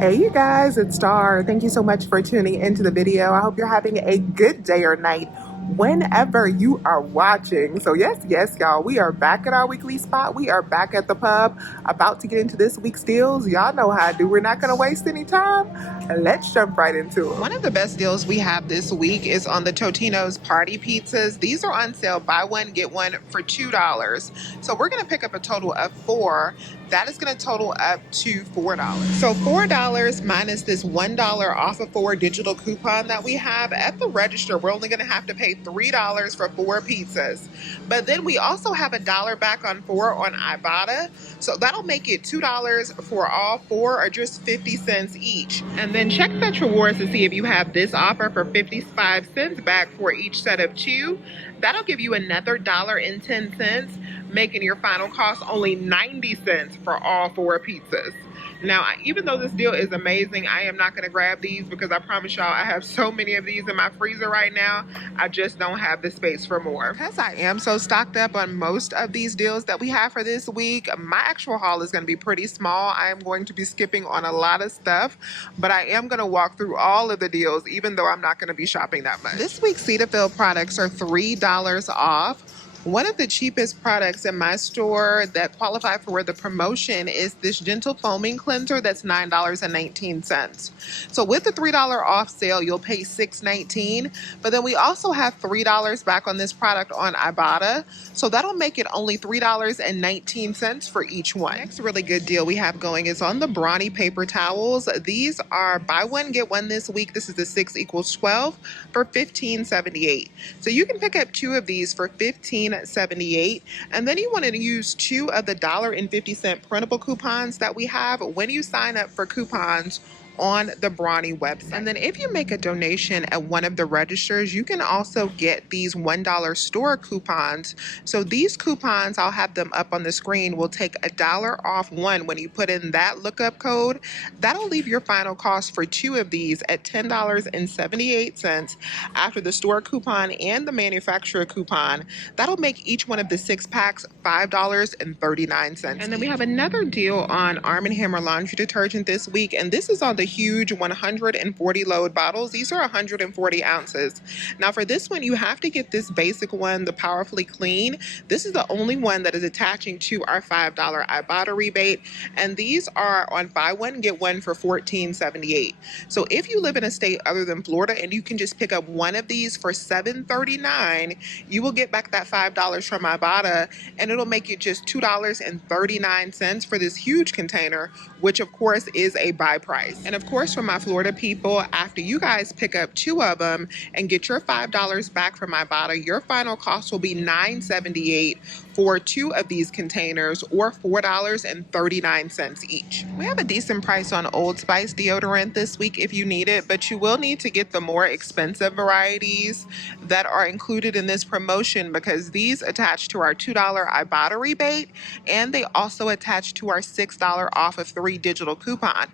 Hey you guys, it's Star. Thank you so much for tuning into the video. I hope you're having a good day or night whenever you are watching. So yes, y'all, we are back at our weekly spot. We are back at the pub, about to get into this week's deals. Y'all know how I do. We're not going to waste any time. Let's jump right into it. One of the best deals we have this week is on the Totino's Party Pizzas. These are on sale, buy one, get one for $2. So we're going to pick up a total of 4. That is going to total up to $4. So $4 minus this $1 off of 4 digital coupon that we have at the register, we're only going to have to pay $3 for 4 pizzas. But then we also have $1 back on 4 on Ibotta. So that'll make it $2 for all 4, or just 50 cents each. And then check Fetch Rewards to see if you have this offer for 55 cents back for each set of 2. That'll give you another $1.10, making your final cost only 90 cents for all 4 pizzas. Now, even though this deal is amazing, I am not going to grab these because I promise y'all I have so many of these in my freezer right now. I just don't have the space for more. Because I am so stocked up on most of these deals that we have for this week, my actual haul is going to be pretty small. I am going to be skipping on a lot of stuff, but I am going to walk through all of the deals, even though I'm not going to be shopping that much. This week's Cetaphil products are $3 off. One of the cheapest products in my store that qualify for the promotion is this Gentle Foaming Cleanser that's $9.19. So with the $3 off sale, you'll pay $6.19. But then we also have $3 back on this product on Ibotta. So that'll make it only $3.19 for each one. Next really good deal we have going is on the Brawny paper towels. These are buy one, get one this week. This is the 6 equals 12 for $15.78. So you can pick up 2 of these for $15.78, and then you want to use 2 of the $1.50 printable coupons that we have when you sign up for coupons on the Brawny website. And then if you make a donation at one of the registers, you can also get these $1 store coupons. So these coupons, I'll have them up on the screen, will take $1 off one when you put in that lookup code. That'll leave your final cost for 2 of these at $10.78 after the store coupon and the manufacturer coupon. That'll make each one of the 6 packs $5.39. And then we have another deal on Arm & Hammer laundry detergent this week, and this is on the huge 140 load bottles. These are 140 ounces. Now for this one, you have to get this basic one, the Powerfully Clean. This is the only one that is attaching to our $5 Ibotta rebate, and these are on buy one, get one for $14.78. So if you live in a state other than Florida and you can just pick up one of these for $7.39, you will get back that $5 from Ibotta, and it'll make it just $2.39 for this huge container, which of course is a buy price. And of course, for my Florida people, after you guys pick up 2 of them and get your $5 back from Ibotta, your final cost will be $9.78 for 2 of these containers, or $4.39 each. We have a decent price on Old Spice deodorant this week if you need it, but you will need to get the more expensive varieties that are included in this promotion, because these attach to our $2 Ibotta rebate, and they also attach to our $6 off of 3 digital coupon.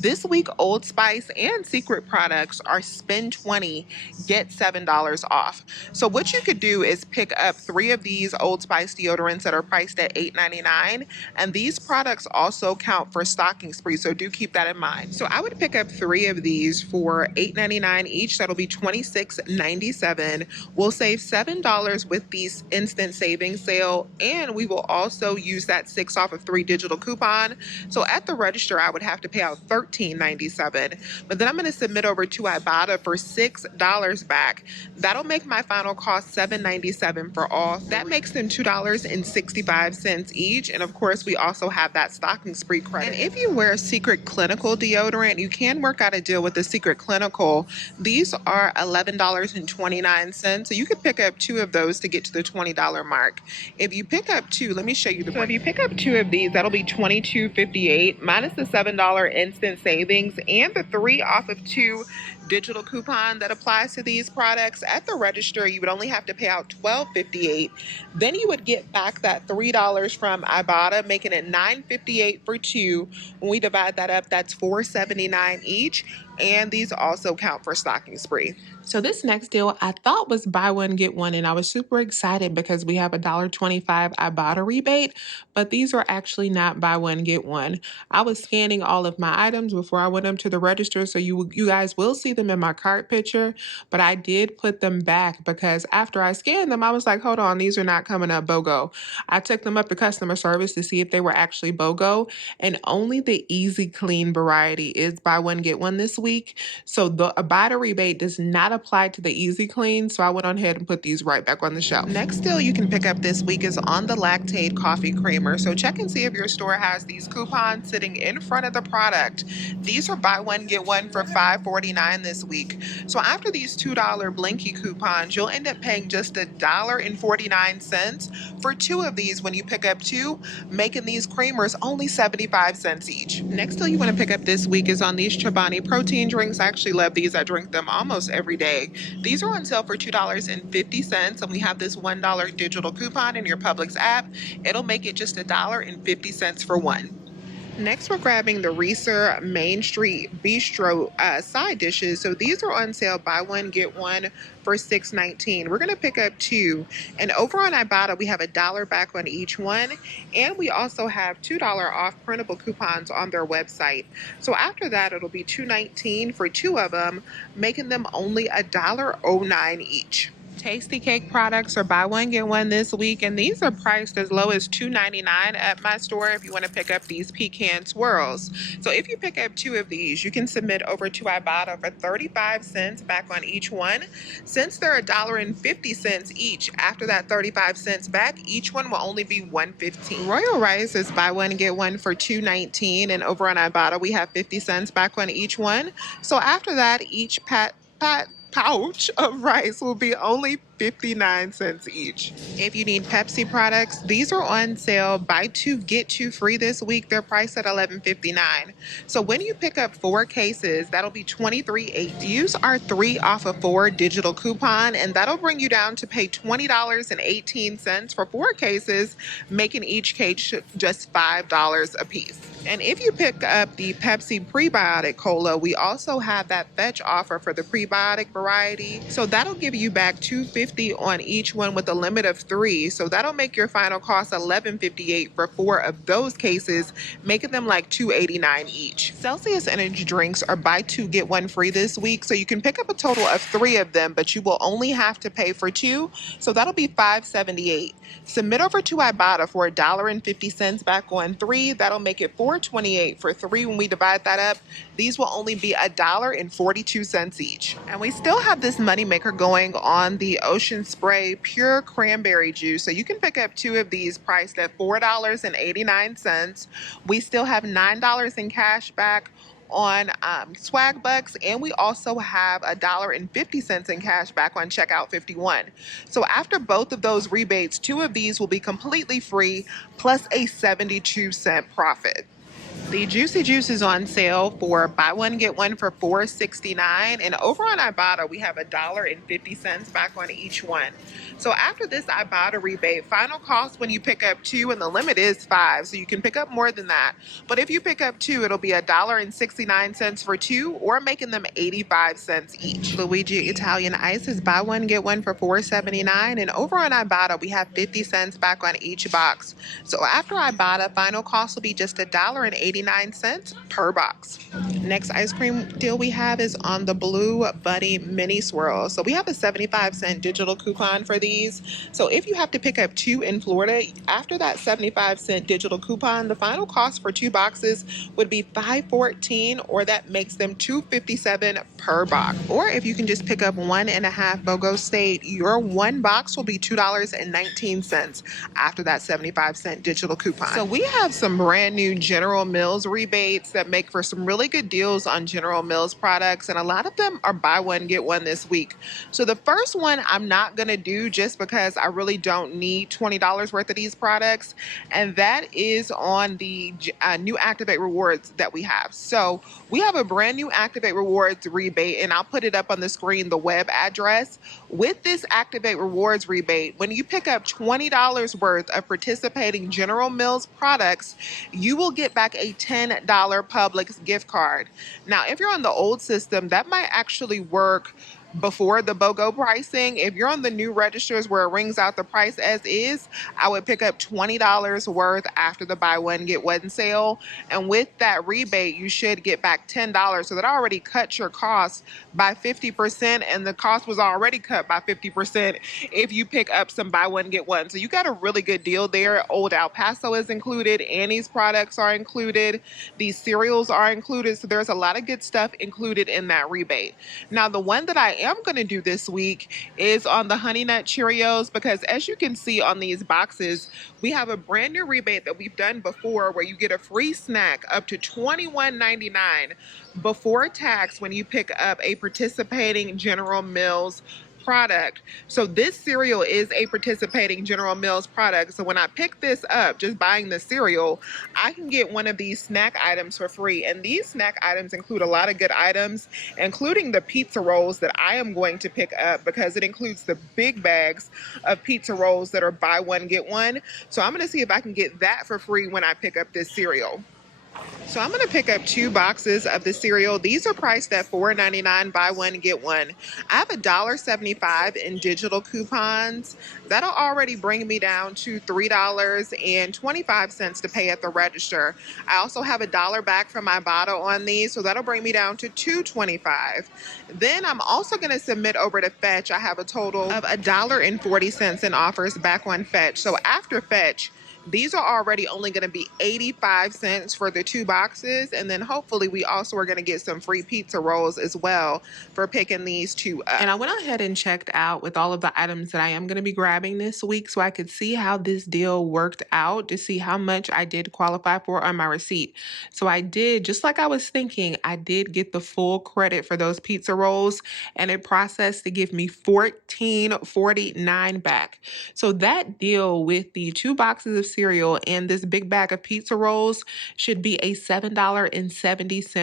This week, Old Spice and Secret products are spend $20, get $7 off. So what you could do is pick up 3 of these Old Spice deodorants that are priced at $8.99, and these products also count for stocking spree, so do keep that in mind. So I would pick up 3 of these for $8.99 each. That'll be $26.97. We'll save $7 with these instant savings sale, and we will also use that 6 off of 3 digital coupon. So at the register, I would have to pay out $13.97, but then I'm going to submit over to Ibotta for $6 back. That'll make my final cost $7.97 for all. That makes them $2.65 each, and of course we also have that stocking spree credit. And if you wear Secret Clinical deodorant, you can work out a deal with the Secret Clinical. These are $11.29, so you could pick up 2 of those to get to the $20 mark. If you pick up 2, let me show you the break. So if you pick up 2 of these, that'll be $22.58 minus the $7 instant savings and the 3 off of 2 digital coupon that applies to these products. At the register, you would only have to pay out $12.58. Then you would get back that $3 from Ibotta, making it $9.58 for 2. When we divide that up, that's $4.79 each. And these also count for stocking spree. So this next deal I thought was buy one, get one, and I was super excited because we have a $1.25 Ibotta rebate, but these are actually not buy one, get one. I was scanning all of my items before I went them to the register, so you guys will see them in my cart picture, but I did put them back because after I scanned them, I was like, hold on, these are not coming up BOGO. I took them up to customer service to see if they were actually BOGO, and only the Easy Clean variety is buy one, get one this week. So the Rebate rebate does not apply to the Easy Clean, so I went on ahead and put these right back on the shelf. Next deal you can pick up this week is on the Lactate coffee creamer. So check and see if your store has these coupons sitting in front of the product. These are buy one, get one for $5.49 this week. So after these $2 Blinky coupons, you'll end up paying just $1.49 for two of these when you pick up two, making these creamers only 75 cents each. Next deal you want to pick up this week is on these Chobani protein drinks. I actually love these. I drink them almost every day. These are on sale for $2.50, and we have this $1 digital coupon in your Publix app. It'll make it just $1.50 for one. Next, we're grabbing the Reeser Main Street Bistro side dishes. So these are on sale, buy one, get one for $6.19. We're going to pick up two. And over on Ibotta, we have $1 back on each one. And we also have $2 off printable coupons on their website. So after that, it'll be $2.19 for two of them, making them only $1.09 each. Tasty Cake products are buy one, get one this week, and these are priced as low as $2.99 at my store if you want to pick up these pecan swirls. So if you pick up two of these, you can submit over to Ibotta for 35 cents back on each one. Since they're $1.50 each, after that 35 cents back, each one will only be $1.15. Royal Rice is buy one, get one for $2.19, and over on Ibotta, we have 50 cents back on each one. So after that, each pouch of rice will be only 59 cents each. If you need Pepsi products, these are on sale, buy two, get two free this week. They're priced at $11.59. So when you pick up 4 cases, that'll be $23.80. Use our 3 off of 4 digital coupon, and that'll bring you down to pay $20.18 for 4 cases, making each case just $5 a piece. And if you pick up the Pepsi Prebiotic Cola, we also have that fetch offer for the prebiotic variety. So that'll give you back $2.50 on each one with a limit of 3. So that'll make your final cost $11.58 for 4 of those cases, making them like $2.89 each. Celsius energy drinks are buy 2, get 1 free this week. So you can pick up a total of 3 of them, but you will only have to pay for 2. So that'll be $5.78. Submit over to Ibotta for $1.50 back on 3. That'll make it $4.28 for 3. When we divide that up, these will only be $1.42 each. And we still have this moneymaker going on the Ocean Spray Pure Cranberry Juice. So you can pick up 2 of these priced at $4.89. We still have $9 in cash back on swag bucks, and we also have $1.50 in cash back on checkout 51. So after both of those rebates, 2 of these will be completely free plus a 72-cent profit. The Juicy Juice is on sale for buy one, get one for $4.69. And over on Ibotta, we have $1.50 back on each one. So after this Ibotta rebate, final cost when you pick up 2, and the limit is 5, so you can pick up more than that. But if you pick up 2, it'll be $1.69 for 2, or making them 85 cents each. Luigi Italian Ice is buy one, get one for $4.79. And over on Ibotta, we have 50 cents back on each box. So after Ibotta, final cost will be just $1.89 per box. Next ice cream deal we have is on the Blue Buddy Mini Swirl. So we have a 75-cent digital coupon for these. So if you have to pick up 2 in Florida, after that 75-cent digital coupon, the final cost for 2 boxes would be $5.14, or that makes them $2.57 per box. Or if you can just pick up 1.5 BOGO State, your 1 box will be $2.19 after that 75-cent digital coupon. So we have some brand new General Mills rebates that make for some really good deals on General Mills products, and a lot of them are buy one, get one this week. So the first one I'm not going to do just because I really don't need $20 worth of these products, and that is on the new Activate Rewards that we have. So we have a brand new Activate Rewards rebate, and I'll put it up on the screen, the web address. With this Activate Rewards rebate, when you pick up $20 worth of participating General Mills products, you will get back a $10 Publix gift card. Now, if you're on the old system, that might actually work before the BOGO pricing. If you're on the new registers where it rings out the price as is, I would pick up $20 worth after the buy one get one sale. And with that rebate, you should get back $10. So that already cuts your cost by 50%, and the cost was already cut by 50% if you pick up some buy one get one. So you got a really good deal there. Old El Paso is included, Annie's products are included, these cereals are included. So there's a lot of good stuff included in that rebate. Now, the one that I am going to do this week is on the Honey Nut Cheerios, because as you can see on these boxes, we have a brand new rebate that we've done before where you get a free snack up to $21.99 before tax when you pick up a participating General Mills product. So this cereal is a participating General Mills product. So when I pick this up, just buying the cereal, I can get one of these snack items for free. And these snack items include a lot of good items, including the pizza rolls that I am going to pick up, because it includes the big bags of pizza rolls that are buy one get one. So I'm going to see if I can get that for free when I pick up this cereal. So I'm going to pick up 2 boxes of the cereal. These are priced at $4.99, buy one, get one. I have $1.75 in digital coupons. That'll already bring me down to $3.25 to pay at the register. I also have $1 back from my bottle on these, so that'll bring me down to $2.25. Then I'm also going to submit over to Fetch. I have a total of $1.40 in offers back on Fetch. So after Fetch, these are already only going to be 85 cents for the 2 boxes. And then hopefully we also are going to get some free pizza rolls as well for picking these 2 up. And I went ahead and checked out with all of the items that I am going to be grabbing this week, so I could see how this deal worked out, to see how much I did qualify for on my receipt. So I did, just like I was thinking, I did get the full credit for those pizza rolls, and it processed to give me $14.49 back. So that deal with the 2 boxes of cereal and this big bag of pizza rolls should be a $7.70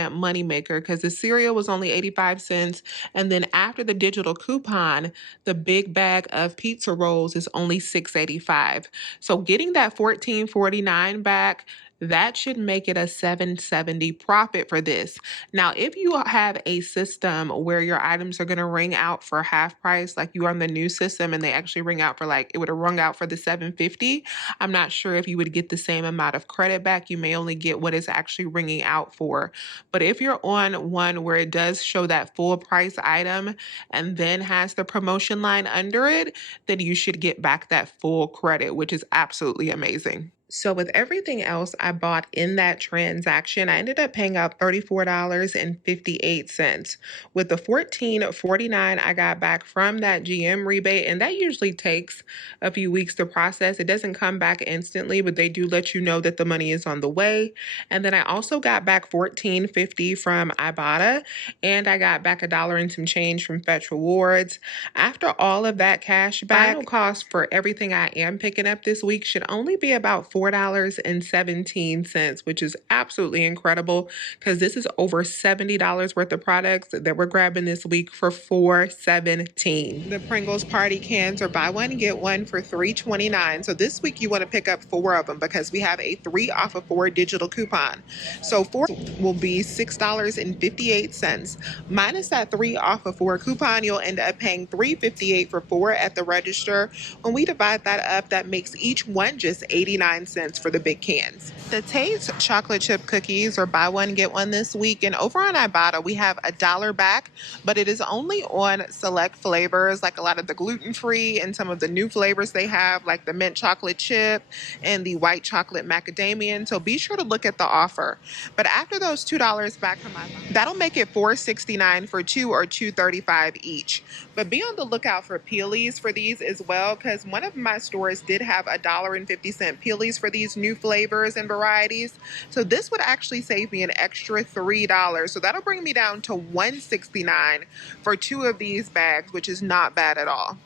moneymaker, because the cereal was only 85 cents. And then after the digital coupon, the big bag of pizza rolls is only $6.85. So getting that $14.49 back, that should make it a $7.70 profit for this. Now, if you have a system where your items are going to ring out for half price, like you are on the new system and they actually ring out for, like, it would have rung out for the $7.50, I'm not sure if you would get the same amount of credit back. You may only get what it's actually ringing out for. But if you're on one where it does show that full price item and then has the promotion line under it, then you should get back that full credit, which is absolutely amazing. So with everything else I bought in that transaction, I ended up paying out $34.58. With the $14.49 I got back from that GM rebate, and that usually takes a few weeks to process. It doesn't come back instantly, but they do let you know that the money is on the way. And then I also got back $14.50 from Ibotta, and I got back $1 and some change from Fetch Rewards. After all of that cash back, final cost for everything I am picking up this week should only be about $4.17, which is absolutely incredible, because this is over $70 worth of products that we're grabbing this week for $4.17. The Pringles party cans are buy one get one for $3.29. So this week you want to pick up 4 of them, because we have a 3 off of 4 digital coupon. So 4 will be $6.58. Minus that 3 off of 4 coupon, you'll end up paying $3.58 for 4 at the register. When we divide that up, that makes each one just 89 cents for the big cans. The Tate's chocolate chip cookies are buy one get one this week, and over on Ibotta we have $1 back, but it is only on select flavors, like a lot of the gluten-free and some of the new flavors they have, like the mint chocolate chip and the white chocolate macadamia. So be sure to look at the offer. But after those $2 back from Ibotta, that'll make it $4.69 for 2 or $2.35 each. But be on the lookout for peelies for these as well, because one of my stores did have $1.50 peelies for these new flavors and varieties. So this would actually save me an extra $3. So that'll bring me down to $1.69 for 2 of these bags, which is not bad at all.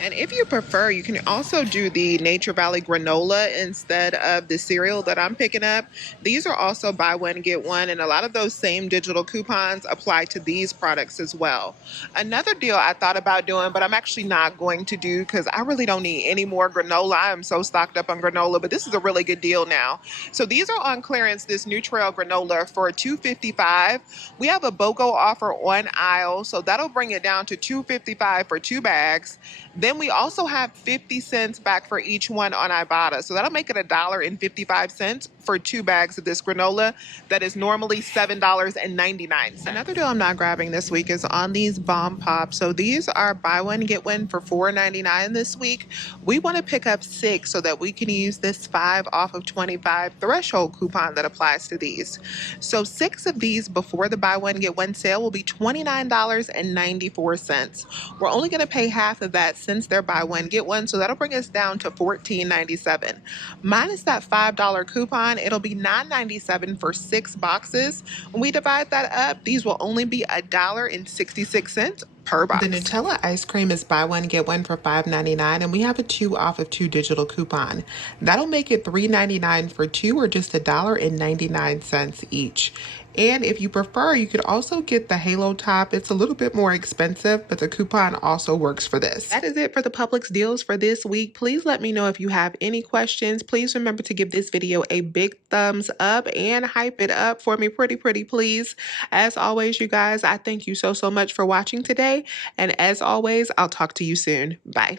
And if you prefer, you can also do the Nature Valley granola instead of the cereal that I'm picking up. These are also buy one, get one, and a lot of those same digital coupons apply to these products as well. Another deal I thought about doing, but I'm actually not going to do because I really don't need any more granola. I am so stocked up on granola, but this is a really good deal now. So these are on clearance, this New Trail granola for $2.55. We have a BOGO offer on aisle, so that'll bring it down to $2.55 for 2 bags. Then we also have 50 cents back for each one on Ibotta. So that'll make it $1.55 for 2 bags of this granola that is normally $7.99. Another deal I'm not grabbing this week is on these Bomb Pops. So these are buy one, get one for $4.99 this week. We want to pick up 6 so that we can use this 5 off of 25 threshold coupon that applies to these. So 6 of these before the buy one, get one sale will be $29.94. We're only going to pay half of that since they're buy one, get one. So that'll bring us down to $14.97. Minus that $5 coupon, it'll be $9.97 for 6 boxes. When we divide that up, these will only be $1.66 per box. The Nutella ice cream is buy one, get one for $5.99, and we have a 2 off of 2 digital coupon. That'll make it $3.99 for 2, or just $1.99 each. And if you prefer, you could also get the Halo Top. It's a little bit more expensive, but the coupon also works for this. That is it for the Publix deals for this week. Please let me know if you have any questions. Please remember to give this video a big thumbs up and hype it up for me pretty please. As always, you guys, I thank you so much for watching today. And as always, I'll talk to you soon. Bye.